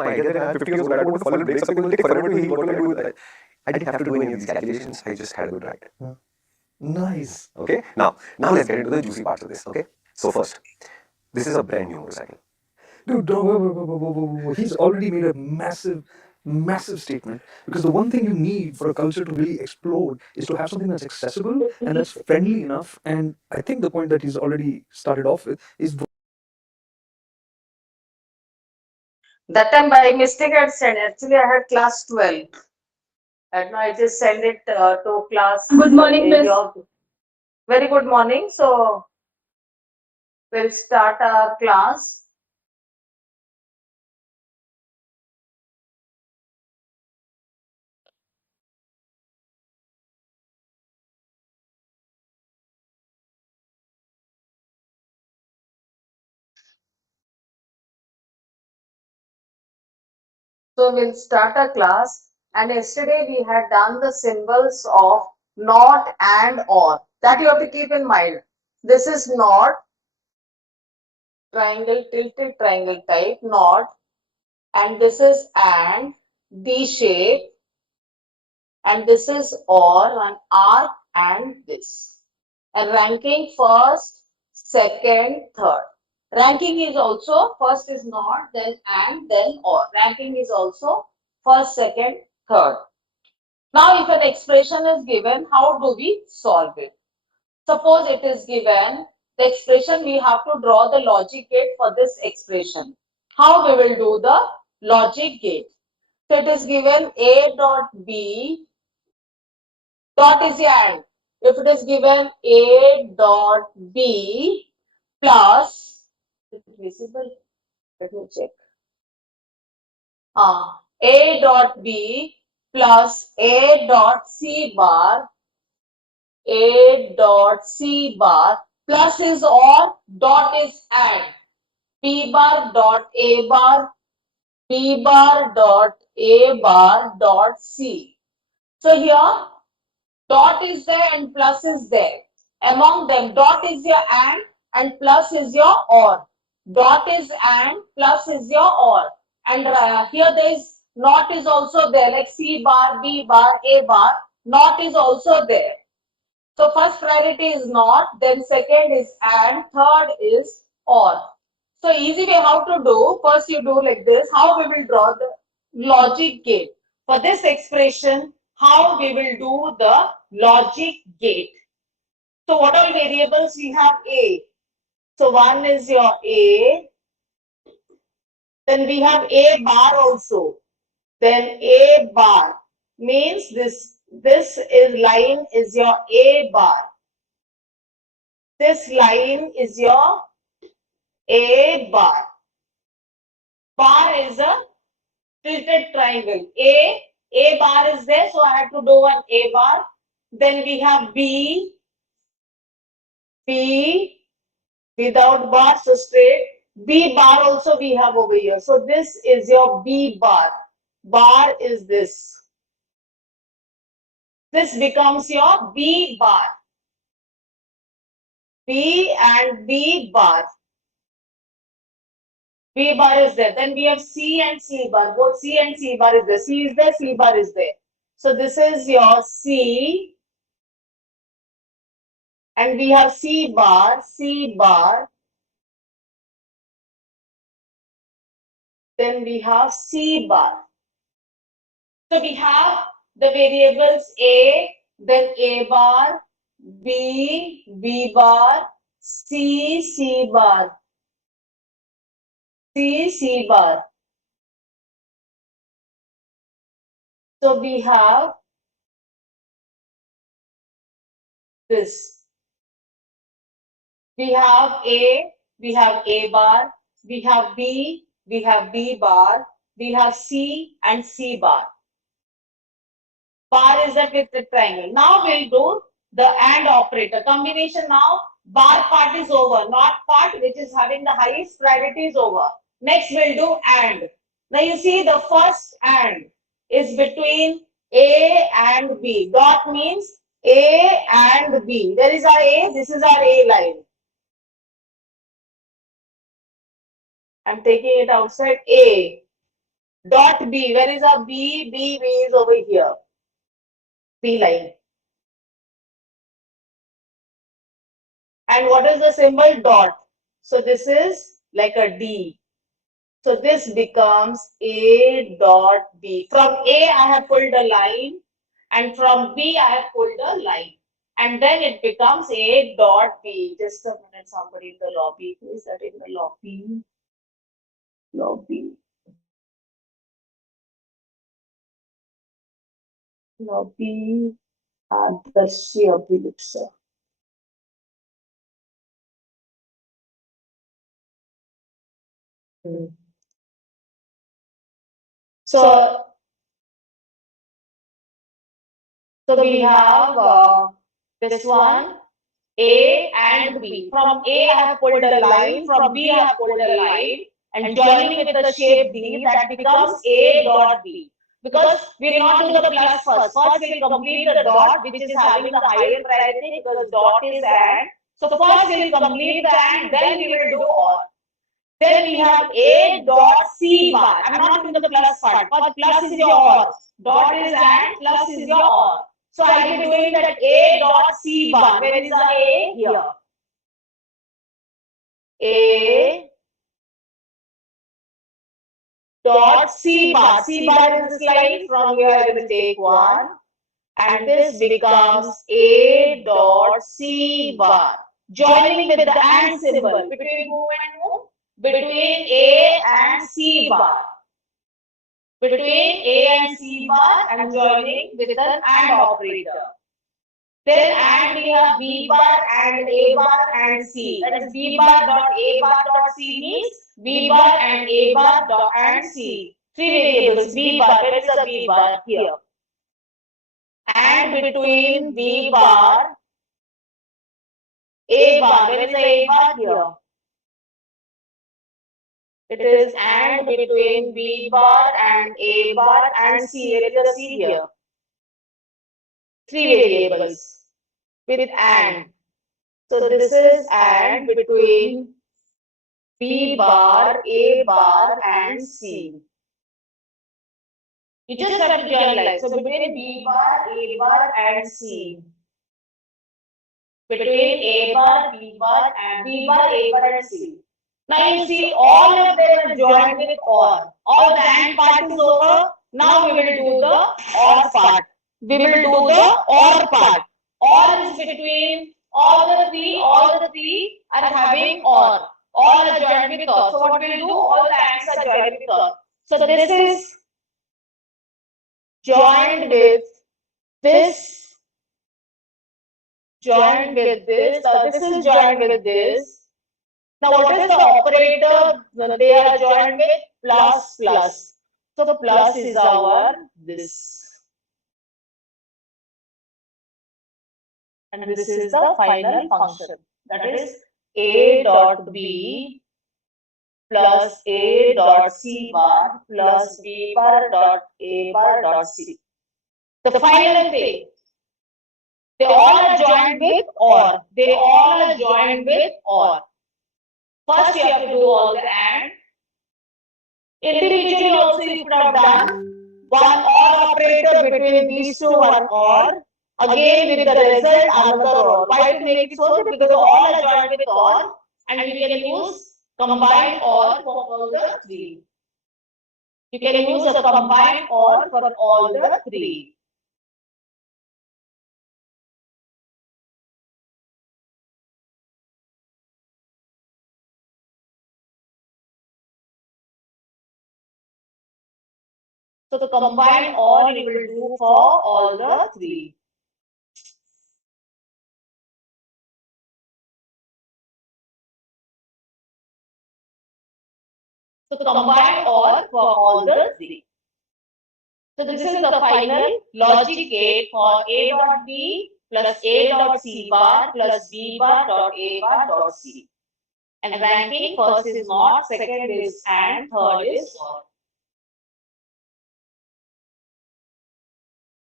My idea that I had 15 years old, I don't want to fall and break something, will take forever to heal. What will I do with that? I didn't have to do any of these calculations. I just had a good ride. Nice. Okay, now let's get into the juicy parts of this. Okay, so first, this is a brand new motorcycle. Dude, no, whoa. He's already made a massive statement. Because the one thing you need for a culture to really explode is to have something that's accessible and that's friendly enough. And I think the point that he's already started off with is That time by mistake I had sent. Actually, I had class 12. And now I just send it to class. Good morning, Miss. Very good morning. So we'll start our class. So we'll start our class. And yesterday we had done the symbols of not and or. That you have to keep in mind. This is not triangle, tilted triangle type, not. And this is and, D shape. And this is or, an arc and this. And ranking first, second, third. Ranking is also first is not, then and, then or. Ranking is also first, second, third. Now, if an expression is given, how do we solve it? Suppose it is given the expression, we have to draw the logic gate for this expression. How we will do the logic gate? So it is given A dot B dot is the and. If it is given A dot B plus, is it visible? Let me check. A dot B plus A dot C bar, A dot C bar, plus is or, dot is and, B bar dot A bar, B bar dot A bar dot C. So here dot is there and plus is there. Among them, dot is your and plus is your or. Dot is and plus is your or. And here there is not is also there, like C bar, B bar, A bar. Not is also there. So first priority is not, then second is and, third is or. So easy way how to do, first you do like this, how we will draw the logic gate. For this expression, how we will do the logic gate. So what all variables we have? A. So one is your A, then we have A bar also. Then A bar means this is line is your A bar. This line is your A bar. Bar is a tilted triangle. A bar is there, so I have to do one A bar. Then we have B without bar, so straight. B bar also we have over here. So this is your B bar. Bar is this. This becomes your B bar. B and B bar. B bar is there. Then we have C and C bar. Both C and C bar is there. C is there, C bar is there. So this is your C. And we have C bar, C bar. Then we have C bar. So we have the variables A, then A bar, B bar, C bar, C bar. So we have this. We have A bar, we have B bar, we have C and C bar. Bar is a tilted triangle. Now we'll do the AND operator. Combination now, bar part is over, not part which is having the highest priority is over. Next we'll do AND. Now you see the first AND is between A and B. Dot means A and B. There is our A, this is our A line. I'm taking it outside. A. Dot B. Where is our B? B is over here. B line. And what is the symbol? Dot. So this is like a D. So this becomes A dot B. From A I have pulled a line and from B I have pulled a line. And then it becomes A dot B. Just a minute, somebody in the lobby. Who is that in the lobby? Lobby. Lobby. Adarshi Abhilipsa. So, so we have this one, A and B. From A, I have pulled a line. From B, I have pulled a line. And joining with the shape D, that becomes A dot B. Because we will not do the plus first. First, we will complete the dot, which is having the higher priority because dot is AND. So first, we will complete the AND, then we will do OR. Then we have A dot C bar. I'm not doing the plus part, but plus is your OR. Dot is AND, plus is your OR. So I'll be doing that A dot C bar. Where is the A? Here. A dot C bar. C bar is this line. From here I will take one. And this becomes A dot C bar. Joining with the AND symbol. Between who and who? Between A and C bar. Between A and C bar and joining with an AND operator. Then AND we have B bar and A bar and C. That is B bar dot A bar dot C means B bar and A bar dot and C. three variables, B bar, there is a B bar here. And between B bar, A bar, there is a A bar here. It is and between B bar and A bar and C, there is a C here. Three variables with and. So this is and between B bar, A bar and C. You just have to join like so between B bar, A bar and C. Between A bar, B bar and B bar, A bar and C. Now you see all of them are joined with OR. All the AND part is over. Now we will do the OR part. We will do the OR part. OR is between all the three are having OR. All are joined with OR. So what we will do? All the ANDs are joined with OR. So this is joined with this, joined with this, this is joined with this. Now, what is the operator they are joined with? Plus, plus. So, the plus is our this. And this is the final function. That is A dot B plus A dot C bar plus B bar dot A bar dot C. The final thing. They all are joined with OR. They all are joined with OR. First, you have to do all the AND. Individually also you could have done one OR operator between these two, one OR. Again with the result another OR. Why to make it so? Because all are joined with OR and you can use combined OR for all the three. You can use a combined OR for all the three. So the combined OR you will do for all the three. So combine OR for all the three. So this is the final logic gate for A dot B plus A dot C bar plus B bar dot A bar dot C. And ranking first is not, second is and, third is OR.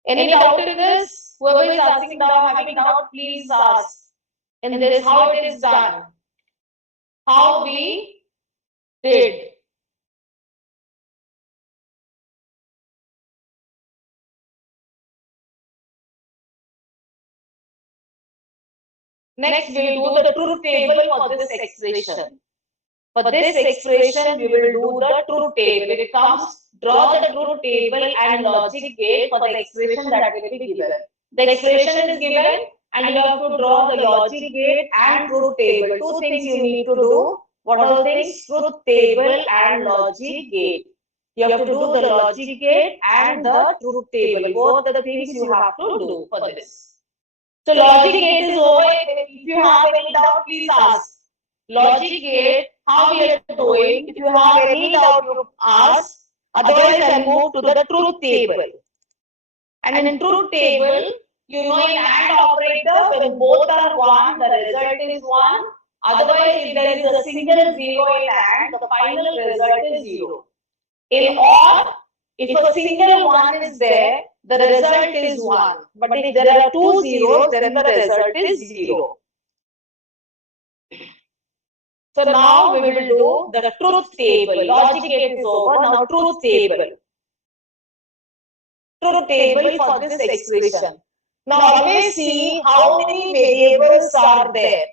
Any doubt in this? Whoever is asking now, having doubt, please ask. In this, how it is done? How we did. Next, we will do the truth table for this expression. For this expression, we will do the truth table. When it comes, draw the truth table and logic gate for the expression that will be given. The expression is given and you have to draw the logic gate and truth table. Two things you need to do. What are the things? Truth table and logic gate. You have to do the logic gate and the truth table. Both the things you have to do for this. So logic gate is over. If you have any doubt, please ask. Logic gate, how we are doing. If you have any doubt, you ask. Otherwise, I'll move to the truth table. And in truth table, you know in AND operator, when both are 1, the result is 1. Otherwise, if there is a single 0 in AND, the final result is 0. In OR, if a single 1 is there, the result is 1. But if there are two zeros, then the result is 0. So now we will do the truth table. Logic gate is over. Now truth table. Truth table for this expression. Now always see how many variables are there.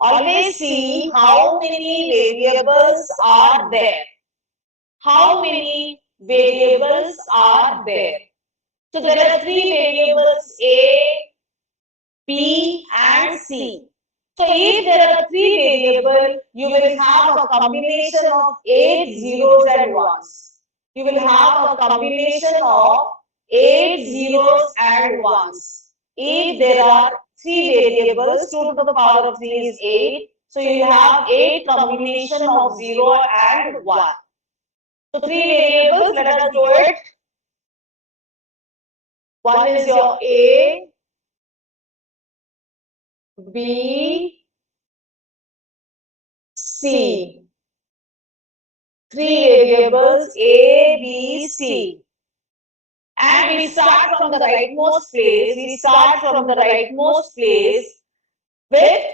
Always see how many variables are there. How many variables are there? So there are three variables A, B and C. So if there are three variables, you will have a combination of 8 zeros and 1s. You will have a combination of 8 zeros and 1s. If there are three variables, 2 to the power of 3 is 8. So you have 8 combination of 0 and 1. So three variables, let us do it. One is your A, B, C. Three variables A, B, C. And we start from the rightmost place. We start from the rightmost place with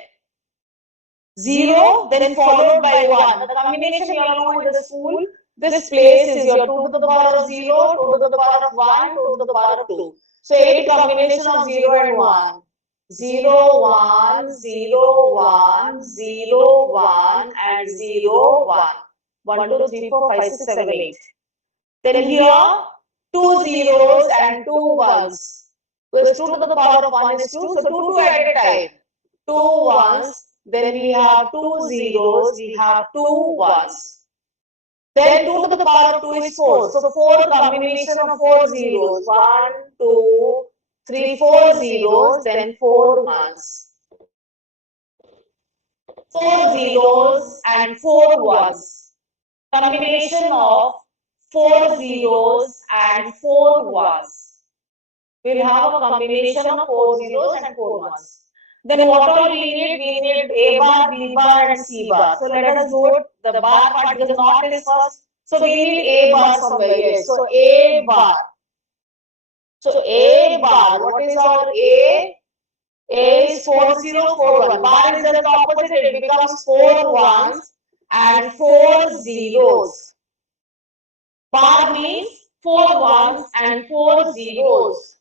0, then followed by 1. The combination you all know in the school, this place is your 2 to the power of 0, 2 to the power of 1, 2 to the power of 2. So 8 combination of 0 and 1. 0, 1, 0, 1, 0, 1 and 0, 1. 1, 2, 3, 4, 5, 6, 7, 8. Then here, two zeros and two ones. Because 2 to the power of 1 is 2, so 2 at a time. Two ones, then we have two zeros, we have two ones. Then 2 to the power of 2 is 4. So 4 combination of 4 zeros. 1, 2, 3, 4 zeros, then 4 ones. 4 zeros and 4 ones. Combination of 4 zeros and 4 ones. We'll have a combination of 4 zeros and 4 ones. Then what all we need? We need A bar, B bar and C bar. So let us do it. The bar part because not is first. So we need A bar somewhere. Yes. So A bar. So A bar. What is our A? A is 4041. Bar is just opposite. It becomes 4 ones and 4 zeros. Bar means 4 ones and 4 zeros.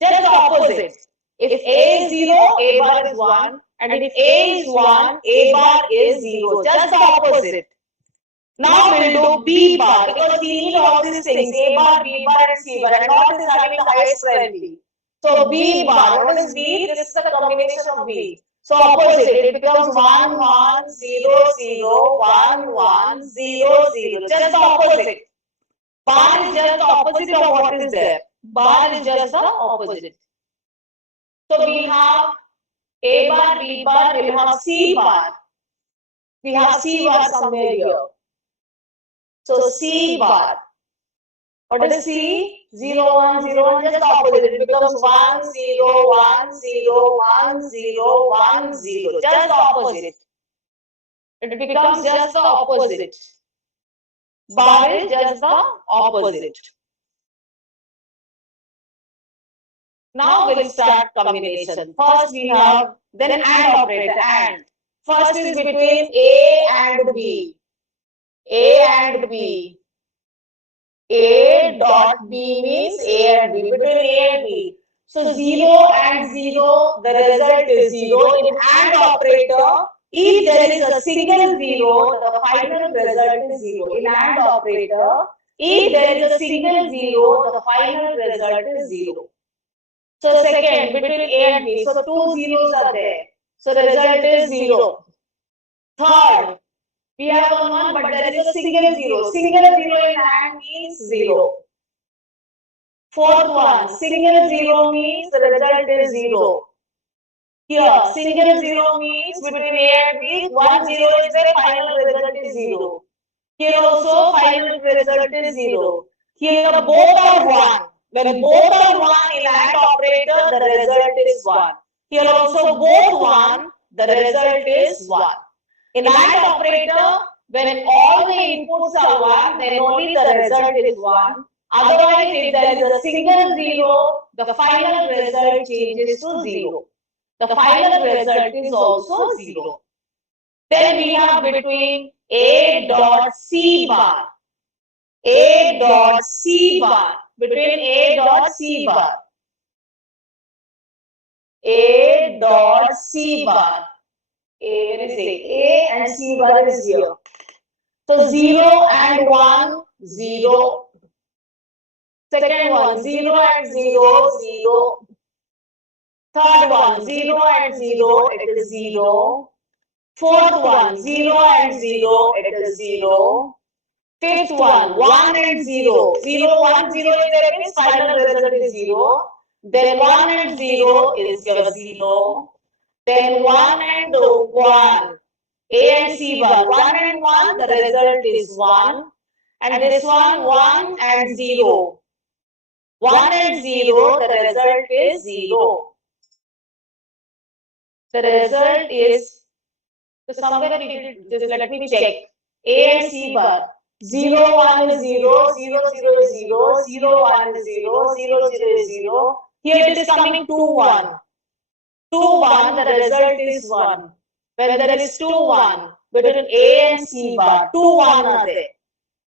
Just the opposite. If A is 0, A bar is 1. And if A is 1, A bar is 0. Just the opposite. Now we'll do B bar because we need all these things. A bar, B bar and C bar. And not is having the highest priority. So B bar. What is B? This is the combination of B. So opposite. It becomes 1, 1, 0, 0, 1, 1, 0, 0. Just the opposite. Bar is just the opposite of what is there. Bar is just the opposite. So we have A bar, B bar, we will have C bar. We have C bar somewhere here. So C bar. What is C? 0, 1, 0, 1, just the opposite. It becomes 1, 0, 1, 0, 1, 0, 1, 0. Just the opposite. It becomes just the opposite. Bar is just the opposite. Now we'll start combination. First we have then AND operator, AND. First is between A and B. A and B. A dot B means A and B. Between A and B. So 0 and 0, the result is 0. In AND operator, if there is a single 0, the final result is 0. In AND operator, if there is a single 0, the final result is 0. So second, between A and B, so two zeros are there. So the result is 0. Third, we have one, but there is a single 0. Single 0 in AND means 0. Fourth one, single 0 means the result is 0. Here, single 0 means between A and B, 1 0 is there, final result is 0. Here also, final result is 0. Here, both are 1. When both are 1 in AND operator, the result is 1. Here also both 1, the result is 1. In AND operator, when all the inputs are 1, then only the result is 1. Otherwise, if there is a single 0, the final result changes to 0. The final result is also 0. Then we have between A dot C bar. A dot C bar. Between A dot C bar. A dot C bar. Where is A and C bar is here. So 0 and 1, 0. Second one, 0 and 0, 0. Third one, 0 and 0, it is 0. Fourth one, 0 and 0, it is 0. Fifth one, 1 and 0. 0, 1, 0 is there, means final result is 0. Then 1 and 0 is your 0. Then 1 and 1. A and C bar. 1 and 1, the result is 1. and this one 1 and 0. 1 and 0, the result is 0. The result is, so somewhere we did this, let me check. A and C bar. 0, 1 is 0, 0, 0 is 0, 0, 1 is 0, 0, 0 is 0. Here it is coming 2, 1. 2, 1, the result is 1. When there is 2, 1 between A and C bar, 2, 1 are there.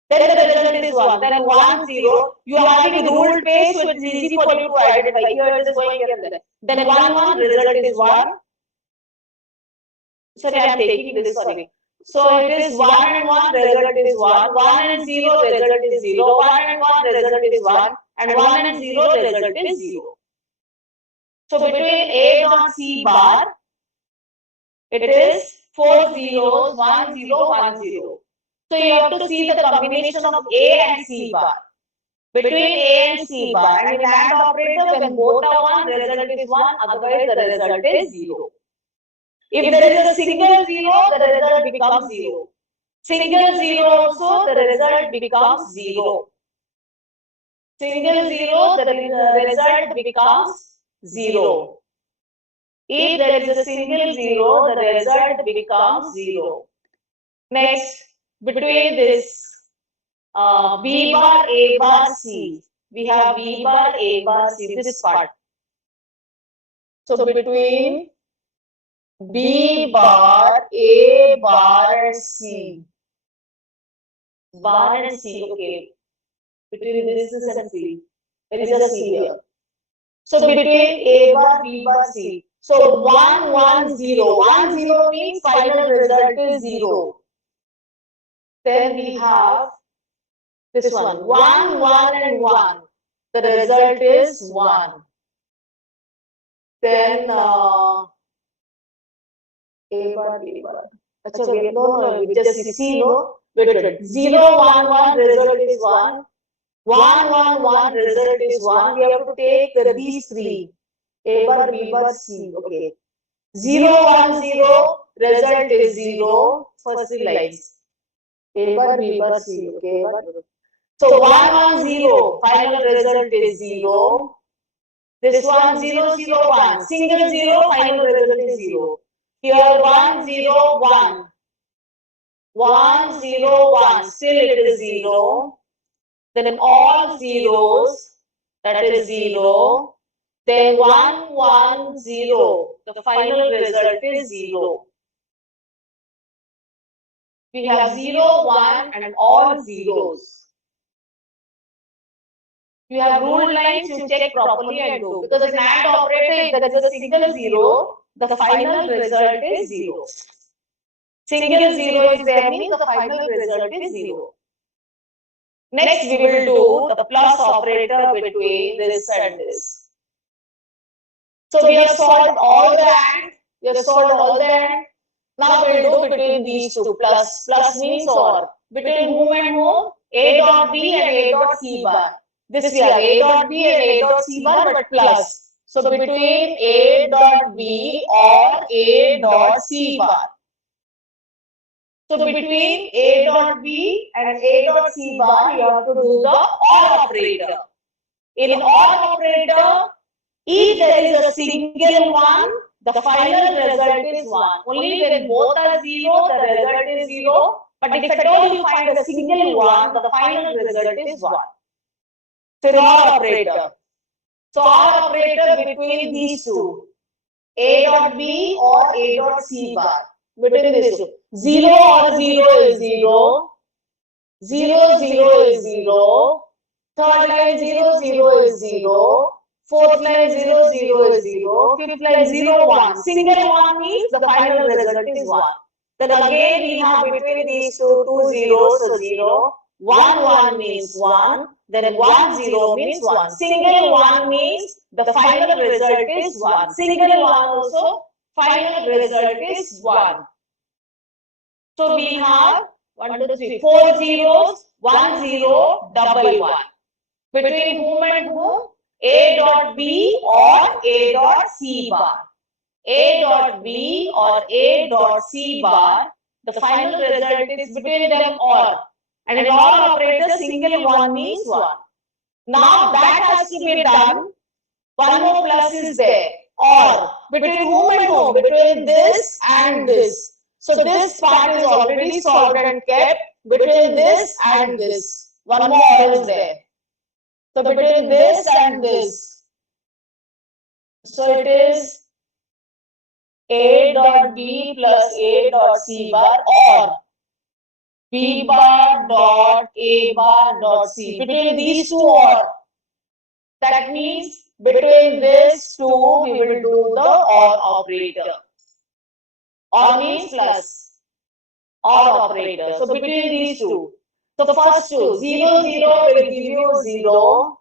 Then the result is 1. Then 1, 0. You are having ruled page, so it is easy for you to identify. Here it is going here and there. Then 1, 1, result is 1. Sorry, I am taking this, sorry. So it is 1 and 1, result is 1. 1 and 0, result is 0. 1 and 1, result is 1. And 1 and 0, result is 0. So between A dot C bar, it is 4 zeros, 1 0, 1 0. So you have to see the combination of A and C bar. Between A and C bar, and in AND operator, when both are 1, result is 1, otherwise the result is 0. If there is a single 0, the result becomes 0. Single 0 also, the result becomes 0. Single 0, the result becomes 0. If there is a single 0, the result becomes 0. Next, between this B bar, A bar, C, we have B bar, A bar, C, this part. So between B bar, A bar, and C. Bar and C, okay. Between this and C. There is a C here. So between A bar, B bar, C. So 1, 1, 0. 1, 0 means final result is 0. Then we have this one. 1, 1, and 1. The result is 1. Then A bar, B bar. Achha, no, we just see, no? Wait. 0, 1, 1, result is 1. 1, 1, 1, result is 1. We have to take these three. A bar, B bar, C. Okay. 0, 1, 0, result is 0. First three lines. A bar, B bar, C. Okay. So 1, 1, 0, final result is 0. This one 0, 0, 1. Single 0, final result is 0. Here 1, 0, 1. 1, 0, 1. Still it is 0. Then all zeros, that is 0. Then 1, 1, 0. The final result is 0. We have 0, 1 and all zeros. You have ruled lines, you check properly and do. Because in AND operator, if there is a single 0, the final result is 0. Single 0 is there means the final result is 0. Next, we will do the plus operator between this and this. So we have solved all the AND. We have solved all the AND. Now we will do between these two. Plus means OR. Between whom and whom? A dot B and A dot C bar. This we have A dot B and A dot C bar, but plus. So between A dot B or A dot C bar. So between A dot B and A dot C bar, you have to do the OR operator. In OR operator, if there is a single one, the final result is 1. Only when both are 0, the result is 0. But if at all you find a single one, the final result is 1. So in OR operator. So OR operator between these two, A dot B or A dot C bar. Between these two. 0 or 0 is 0. 0, 0 is 0. Third line 0, 0 is 0. Fourth line 0, 0 is 0. Fifth line 0, 1. Single 1 means the final result is 1. Then again we have between these two zeros, so 0. 1, 1 means 1. Then 1, 0 means 1. Single 1 means the final result is 1. Single 1 also, final result is 1. So we have 1, 2, 3, 4 zeros, 1, 0, double 1. Between whom and whom? A dot B or A dot C bar. A dot B or A dot C bar, the final result is between them or. And in OR operator, single one means 1. Now that has to be done. One more plus is there. Or between whom and whom? Between this and this. So this part is already solved and kept between this and this. One more is there. So between this and this. So it is A dot B plus A dot C bar or B bar dot A bar dot C. Between these two or. That means between these two we will do the OR operator. OR means plus. OR operator. So between these two. So the first two, 0, 0 will give you 0.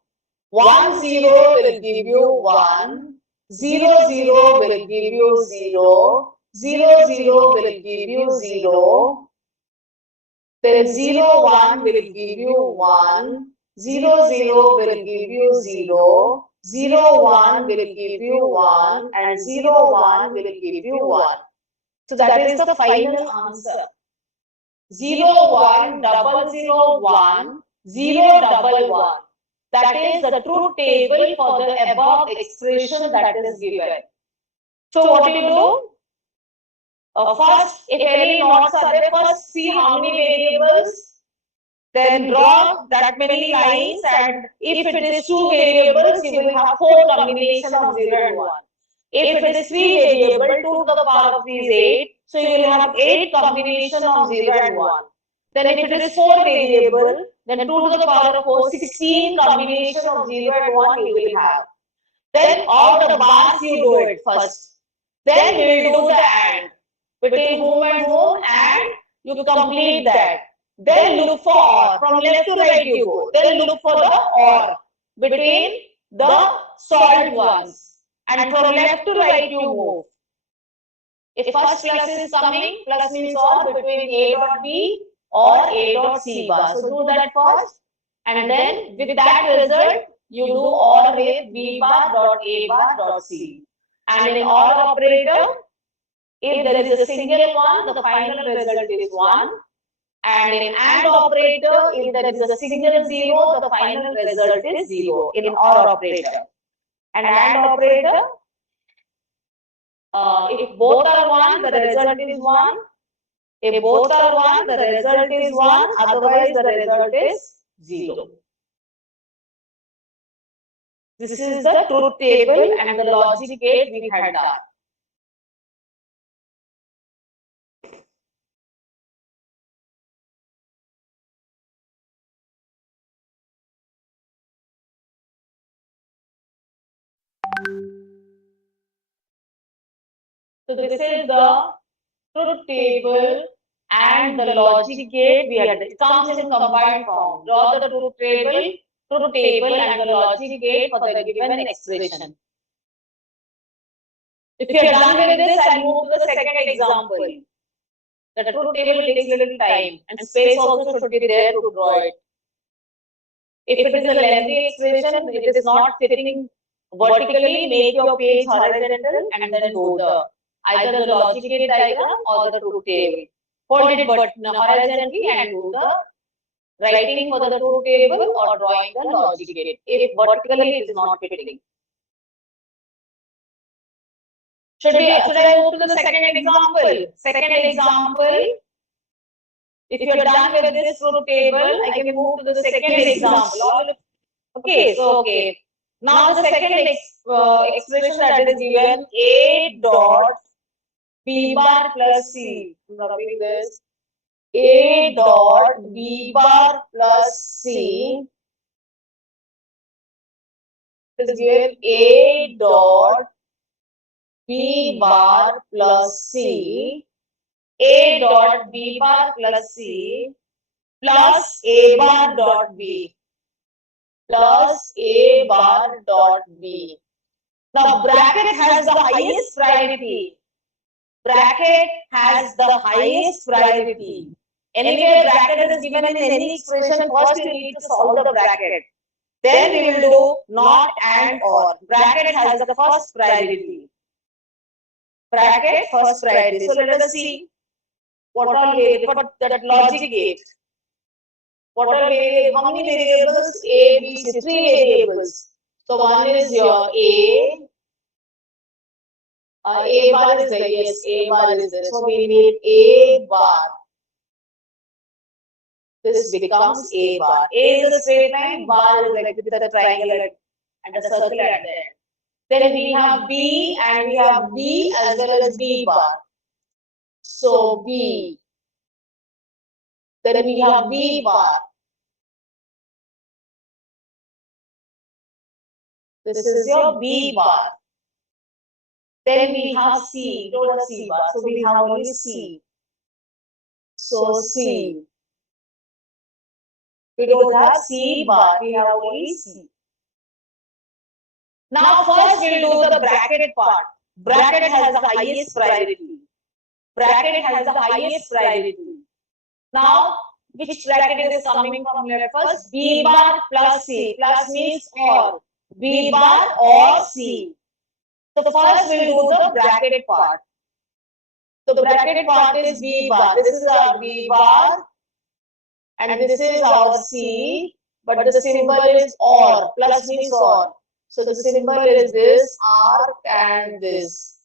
1, 0 will give you 1. 0, 0 will give you 0. 0, 0 will give you 0. Then 0, 1 will give you 1. 0, 0 will give you 0. 0, 1 will give you 1. And 0, 1 will give you 1. So that is the final answer. 0, 1, 0, 1, 0, 1. That is the truth table for the above expression that is given. So what do you do? First, if any nodes are there, first see how many variables, then draw that many lines, and if it is 2 variables, you will have 4 combination of 0 and 1. If it is 3 variable, 2 to the power of 3 is 8, so you will have 8 combination of 0 and 1. Then if it is 4 variable, then 2 to the power of 4, 16 combination of 0 and 1 you will have. Then all the bars you do it first. Then we will do the AND. Between whom and whom, and you complete that. Then look for OR. From left to right you go. Then look for the OR between the solved ones. And from left to right you move. If first plus is coming, plus means OR between A dot B or A dot C bar. So do that first. And then with that result, you do OR with B bar dot A bar dot C. And in OR operator, if there is a single one, the final result is 1. And in AND operator, if there is a single 0, the final result is 0 in OR operator. And AND operator, if both are 1, the result is 1. If both are 1, the result is 1. Otherwise, the result is 0. This is the truth table and the logic gate we had done. So this is the truth table and the logic gate. It comes in combined form. Draw the truth table and the logic gate for the given expression. If you are done with this, I'll move to the second example. The truth table takes a little time and space also should be there to draw it. If it is a lengthy expression, it is not fitting vertically, make your page horizontal and then do either the logic gate diagram or the truth table. Hold it horizontally and do the writing for the truth table or drawing the logic gate. If vertically it is not fitting. Should I move to the second example? Second example, if you are done with this truth table, I can move to the second example. Okay, so now the second expression that is given, A dot B bar plus C. I'm rubbing this. A dot B bar plus C is given A dot B bar plus C. A dot B bar plus C plus A bar dot B plus A bar dot B. Now bracket has the highest priority. Bracket has the highest priority. Anywhere bracket is given in any expression, first you need to solve the bracket. Then we will do not and or. Bracket has the first priority. Bracket first priority. So let us see what all that logic gate. What are variables? How many variables? A, B, C, three variables. So one is your A bar is there. Yes, A bar is there. So we need A bar. This becomes A bar. A is a straight line, bar is like with a triangle and a circle at the end. Then we have B and we have B as well as B bar. So B. Then we have B bar. This is your B bar. Then we have C. We don't have C bar. So we have only C. So C. We don't have C bar. We have only C. Now first we'll do the bracket part. Bracket has the highest priority. Bracket has the highest priority. Now, which bracket is coming from left first? B bar plus C. Plus means or. B bar or C. So first we'll do the bracket part. So the bracket part is B bar. This is our B bar and this is our C. But the symbol is or. Plus means or. So the symbol is this arc and this.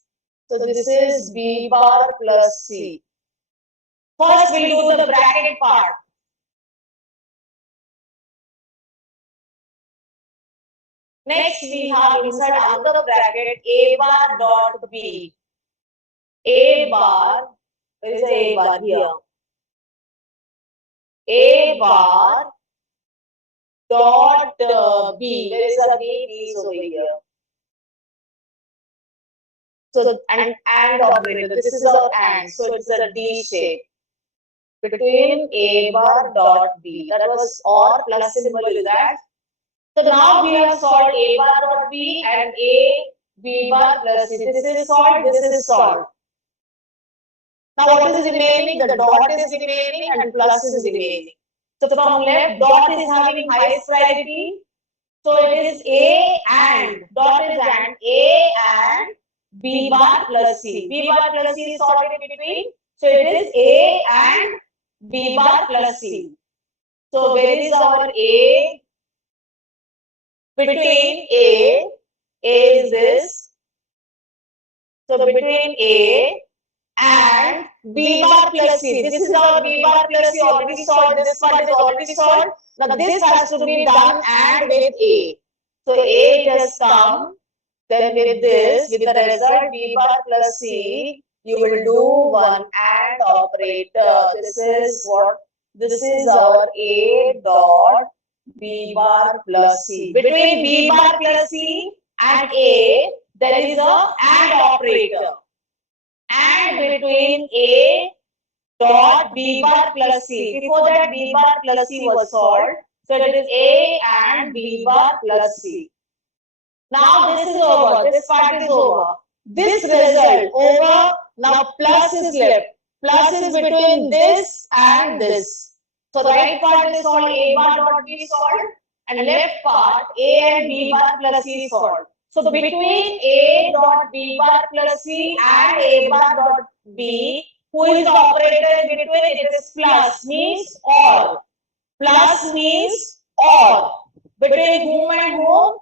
So this is B bar plus C. First we'll do the bracket part. Next we have inside another bracket A bar dot B. A bar, there is a bar here. A bar dot B. There is a B is over here. So and operator. This is our and. So it's a D shape between A bar dot B. That was or plus symbol is that. So now we have solved A bar dot B and A B bar plus C. This is solved. This is solved. Now what is remaining? The dot is remaining and plus is remaining. So from left, dot is having highest priority. So it is A and dot is and A and B bar plus C. B bar plus C is sorted in between. So it is A and B bar plus C. So where is our A? Between A is this. So between A and B bar plus C. This is our B bar plus C already solved. This part is already solved. Now this has to be done and with A. So A just come. Then with this, with the result B bar plus C, you will do one AND operator. This is what? This is our A dot B bar plus C. Between B bar plus C and A, there is a AND operator. And between A dot B bar plus C. Before that, B bar plus C was solved. So it is A and B bar plus C. Now this is over. This part is over. This result over. Now plus is left. Plus is between this and this. So right part is solved. A bar dot B solved. And left part A and B bar plus C solved. So between A dot B bar plus C and A bar dot B, who is the operator in between? It is plus means or. Plus means or. Between whom and whom?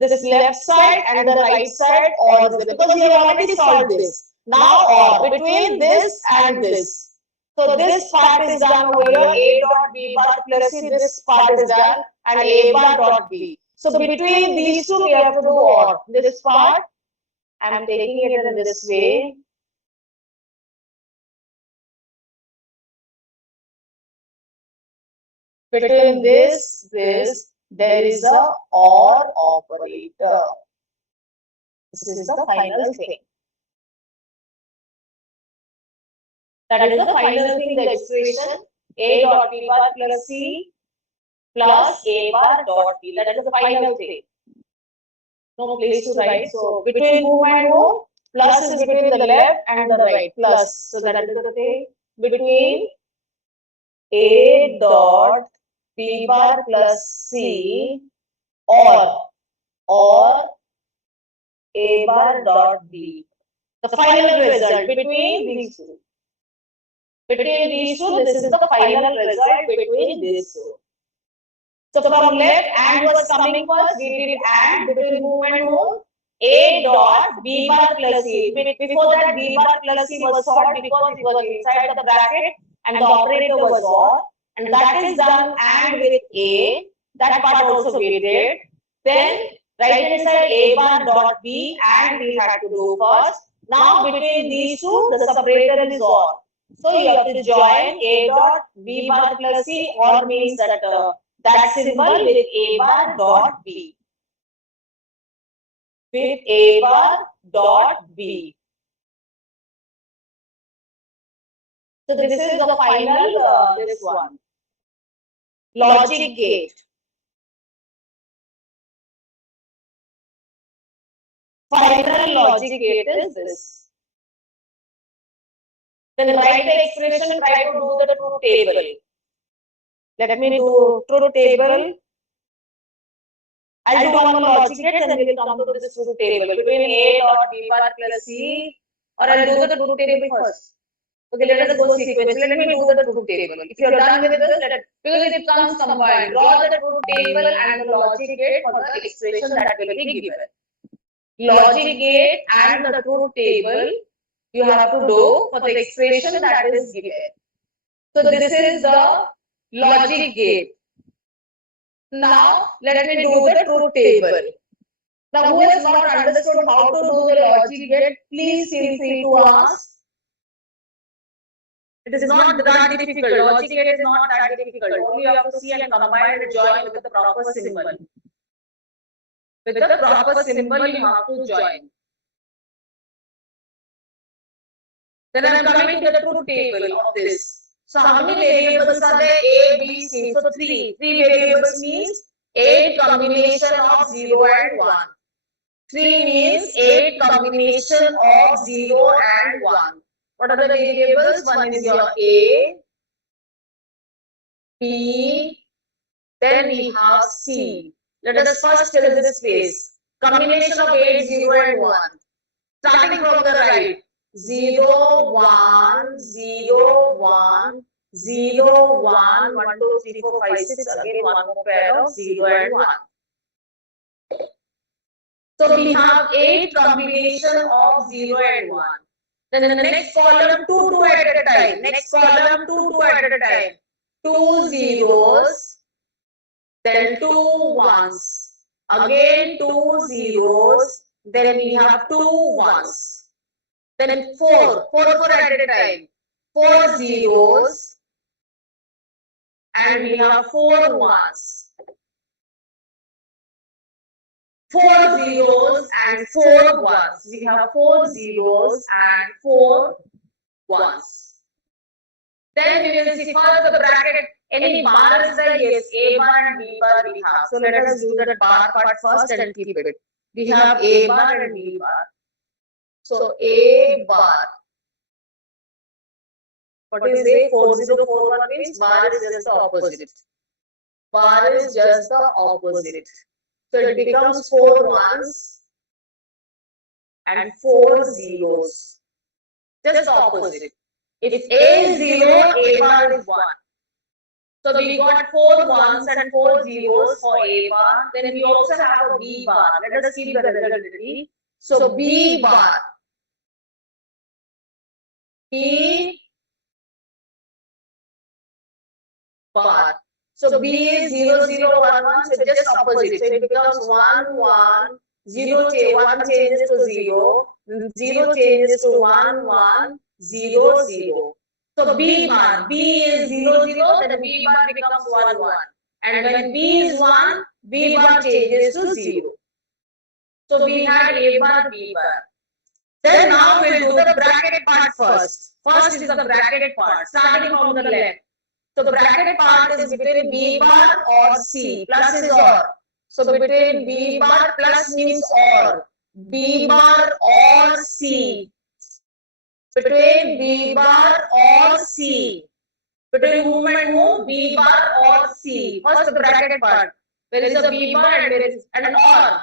This left side and the right side or this, because we have already solved this. Now or between this and this. So this part is done over here. A dot B bar plus C. This part is done and A bar dot B. So between these two we have to do or. This part I am taking it in this way. Between this, there is a or operator. This is the final thing. That is the final thing, the expression A dot B bar plus C plus A bar dot B. That is the final thing. No place to write. So between whom and whom? Plus is between the left and the right. Plus. So that is the thing. Between A dot B bar plus C or A bar dot B. The final result between these two. Between these two, this is the final result between these two. So from left, and was coming first. We did and between whom and whom? A dot B bar plus C. Before that, B bar plus C was solved because it was inside the bracket and the operator was OR. And that is done and with A. That part also we did. Then right hand side A bar dot B and we had to do first. Now between these two, the separator is OR. So you have to join A dot B bar plus C, or means that symbol with A bar dot B. With A bar dot B. So this is the final this one. Logic gate. Final logic gate is this. Then write the expression, try to do the truth table. Let me do truth table. I'll do one more logic gate and we will come to this truth table between A dot B bar plus C, or I'll do the truth table first. Okay, let us go sequentially. Let me do the truth table. If you are done with this, because it comes combined, draw the truth table and the logic gate for the expression that will be given. Logic gate and the truth table you have to do for the expression that is given. So this is the logic gate. Now let me do the truth table. Now who has not understood how to do the logic gate, please feel free to ask. It is not that difficult. Logic gate is not that difficult. Only you have to see and combine and join with the proper symbol. With the proper symbol you have to join. Then I am coming to the truth table of this. So how many variables are there? A, B, C. So three. Three variables means 8 combination of 0 and 1. 3 means 8 combination of 0 and 1. What are the variables? One is your A, B, then we have C. Let us first fill this space. Combination of 8, 0 and 1. Starting from the right. 0, 1, 0, 1, 0, 1, 1, 2, 3, 4, 5, 6. Again, one more pair of 0 and 1. So we have 8 combination of 0 and 1. Then in the next column, 2, 2 at a time. Next column, 2, 2 at a time. 2 zeros, then 2 ones. Again 2 zeros, then we have 2 ones. Then 4 at a time. 4 zeros, and we have 4 ones. 4 zeros and 4 ones. We have 4 zeros and 4 ones. Then we will see first the bracket. Any bar is there? Yes, A bar and B bar we have. So let us do the bar part first and keep it. We have A bar and B bar. So A bar. What is A? 4041 means bar is just the opposite. Bar is just the opposite. So it becomes 4 ones and 4 zeros. Just the opposite. If A is 0, A bar is 1. So we got 4 ones and 4 zeros for A bar. Then we also have a B bar. Let us keep the result ready. So B bar. B bar. So B is 0, 0, 1, 1. So just opposite. So it becomes 1, 1, 0, 1 changes to 0. 0 changes to 1, 1, 0, 0. So B bar. B is 0, 0. Then B bar becomes 1, 1. And when B is 1, B bar changes to 0. So we had A bar, B bar. Then now we'll do the bracket part first. First is the bracketed part, starting from the left. So the bracketed part is between B bar or C. Plus is OR. So between B bar, plus means OR. B bar or C. Between B bar or C. Between whom and whom? B bar or C. First the bracketed part. There is a B bar and there is an OR.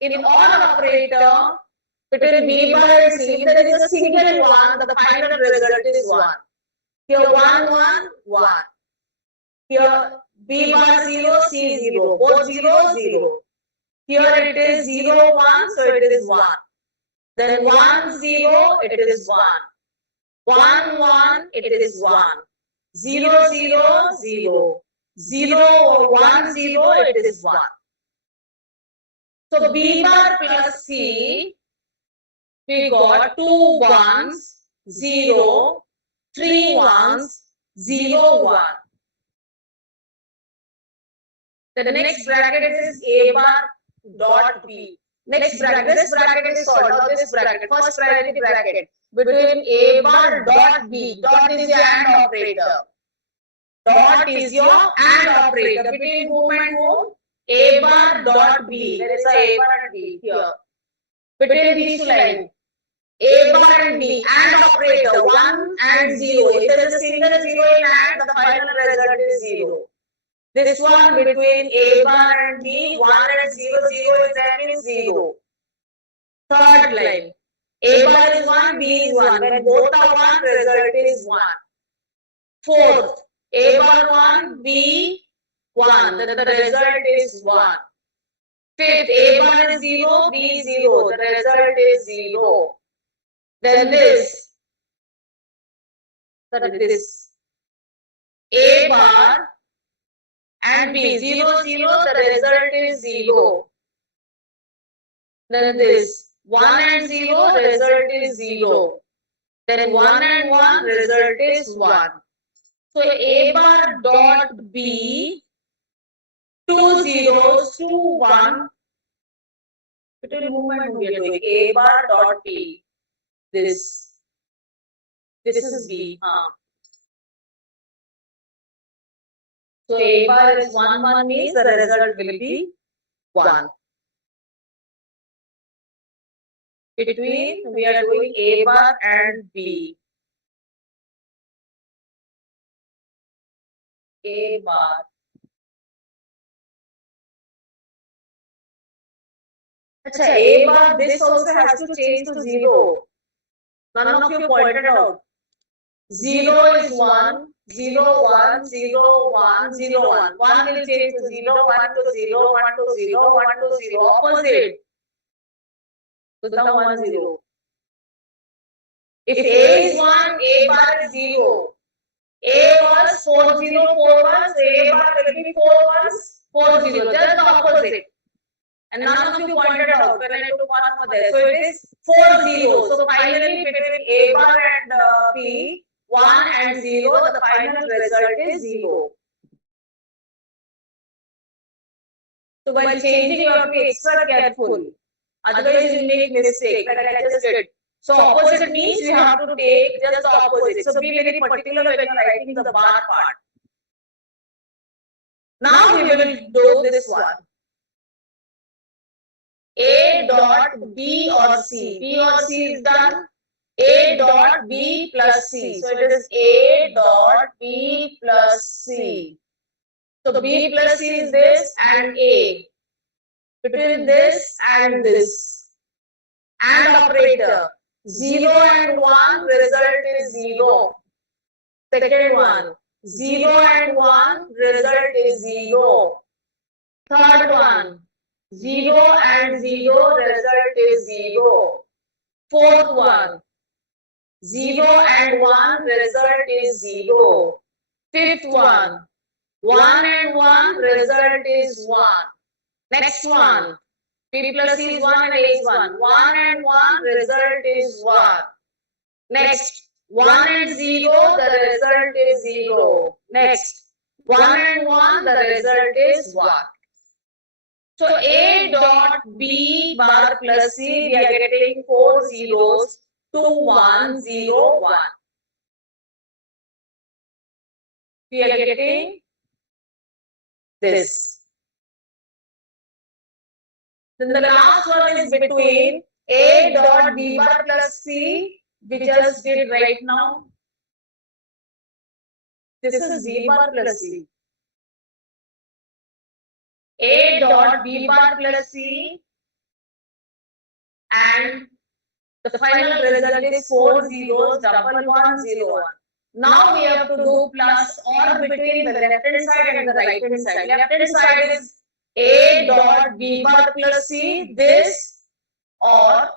In OR operator, between B bar and C, if there is a single one, the final result is 1. Here 1, 1, 1. Here B bar 0, C 0. Both 0, 0. Here it is 0, 1, so it is 1. Then 1, 0, it is 1. 1, 1, it is 1. 0, 0, 0. 0, 1, 0, it is 1. So B bar plus C, we got 2 ones, 0, 3 ones, 0, 1. The next bracket is A bar dot B. Next bracket, this bracket is solved. Now this bracket, first priority bracket between A bar dot B. Dot is your AND operator. Dot is your AND operator between whom and whom? A bar dot B. There is a A bar and B here. Between these two lines. A bar and B, AND operator, 1 and 0. If there is a single 0 in AND, the final result is 0. This one between A bar and B, 1 and 0, 0 is there means 0. Third line, A bar is 1, B is 1. When both are 1, result is 1. Fourth, A bar 1, B 1. Then the result is 1. Fifth, A bar is 0, B 0. The result is 0. Then this A bar and B 0, 0, the result is 0. Then this 1 and 0, result is 0. Then 1 and 1, result is 1. So A bar dot B, 2 zeros, 2, 1. Between movement we are doing A bar dot B. This is B. So A bar is 1, 1 means the result will be 1. Between we are doing A bar and B. A bar. Achha, A bar, this also has to change to 0. None of you pointed out. 0 is 1, 0, 1, 0, 1, 0, 1. 1 will change to 0, 1 to 0, 1 to 0, 1 to 0. Opposite. So now 1, 0. If A is 1, A bar is 0. A was 4, 0, 4, 1. So A bar will be 4 1s, 4, 0. Just the opposite. And none of you pointed out when I took one for there. So it is 4 0. So finally between A bar and B, 1 and 0, the final result is 0. So while changing, you have to be extra careful. Otherwise, you make mistake like I just did. So opposite means you have to take just the opposite. So be very particular when you are writing the bar part. Now we will do this one. A dot B or C. B or C is done. A dot B plus C. So it is A dot B plus C. So B plus C is this and A. Between this and this. And operator. 0 and 1, result is 0. Second one. 0 and 1, result is 0. Third one. 0 and 0, result is 0. Fourth one. 0 and 1, result is 0. Fifth one. 1 and 1, result is 1. Next one. B plus C is 1 and A is 1. 1 and 1, result is 1. Next. 1 and 0, the result is 0. Next. 1 and 1, the result is 1. So A dot B bar plus C, we are getting 4 zeros, 2, 1, 0, 1. We are getting this. Then the last one is between A dot B bar plus C, we just did right now. This is B bar plus C. A dot B bar plus C and the final result is 4 zeros, double 1, 0, 1. Now we have to do plus or between the left hand side and the right hand side. Left hand side is A dot B bar plus C, this or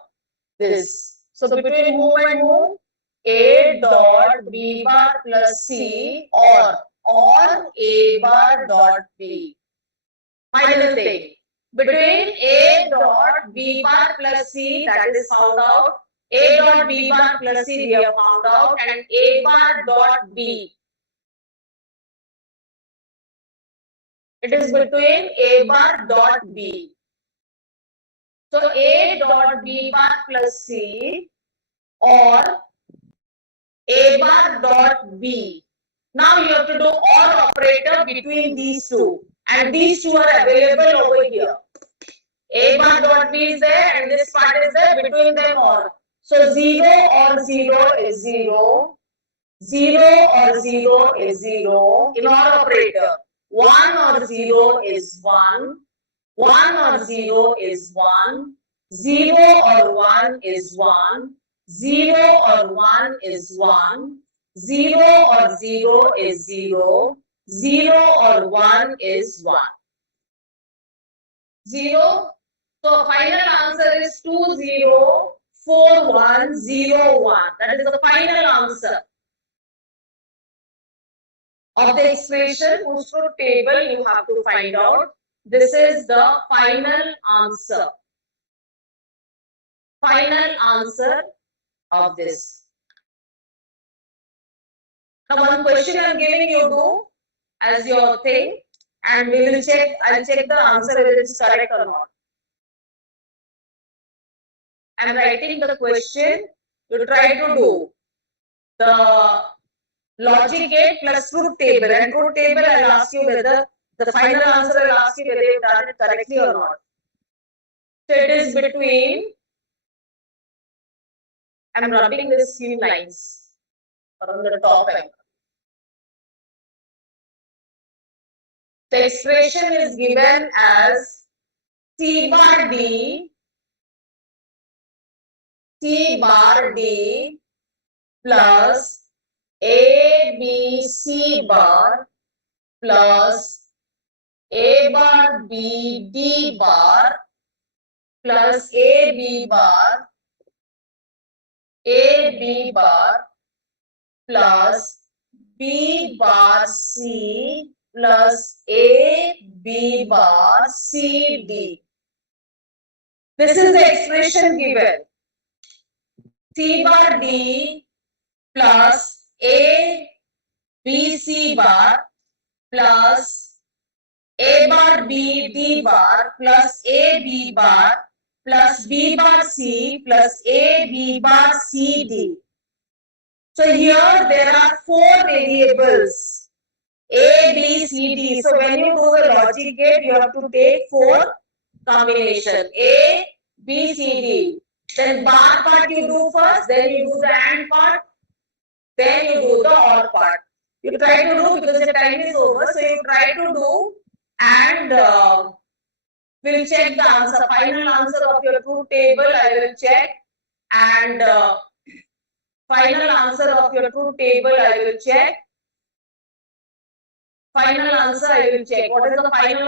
this. So between whom and whom? A dot B bar plus C or A bar dot B. Final thing. Between A dot B bar plus C, that is found out. A dot B bar plus C we have found out, and A bar dot B. It is between A bar dot B. So A dot B bar plus C or A bar dot B. Now you have to do OR operator between these two, and these two are available over here. A bar dot B is there and this part is there, between them OR. So 0 or 0 is 0, 0 or 0 is 0 in OR operator. 1 or 0 is 1, 1 or 0 is 1, 0 or 1 is 1, 0 or 1 is 1, 0 or 0 is 0, 0 or 1 is 1. 0. So final answer is 204101. That is the final answer of the expression whose truth table you have to find out. This is the final answer. Final answer of this. Now one question I am giving you to as your thing, and we will check. I'll check the answer whether it is correct or not. I am writing the question. You try to do the logic gate plus truth table, and truth table I'll ask you whether the final answer I'll ask you whether you've done it correctly or not. So it is between, I'm rubbing these few lines from the top end. The expression is given as C bar D plus A B C bar plus A bar B D bar plus A B bar plus B bar C plus A B bar C D. This is the expression given. C bar D plus A B C bar plus A bar B D bar plus A B bar plus B bar C plus A B bar C D. So here there are 4 variables A, B, C, D. So when you do the logic gate, you have to take 4 combination A, B, C, D. Then bar part you do first, then you do the AND part, then you do the OR part. You try to do, because the time is over, so you try to do, and we'll check the answer. Final answer of your truth table I will check, and final answer of your truth table I will check. Final answer I will check. What is the final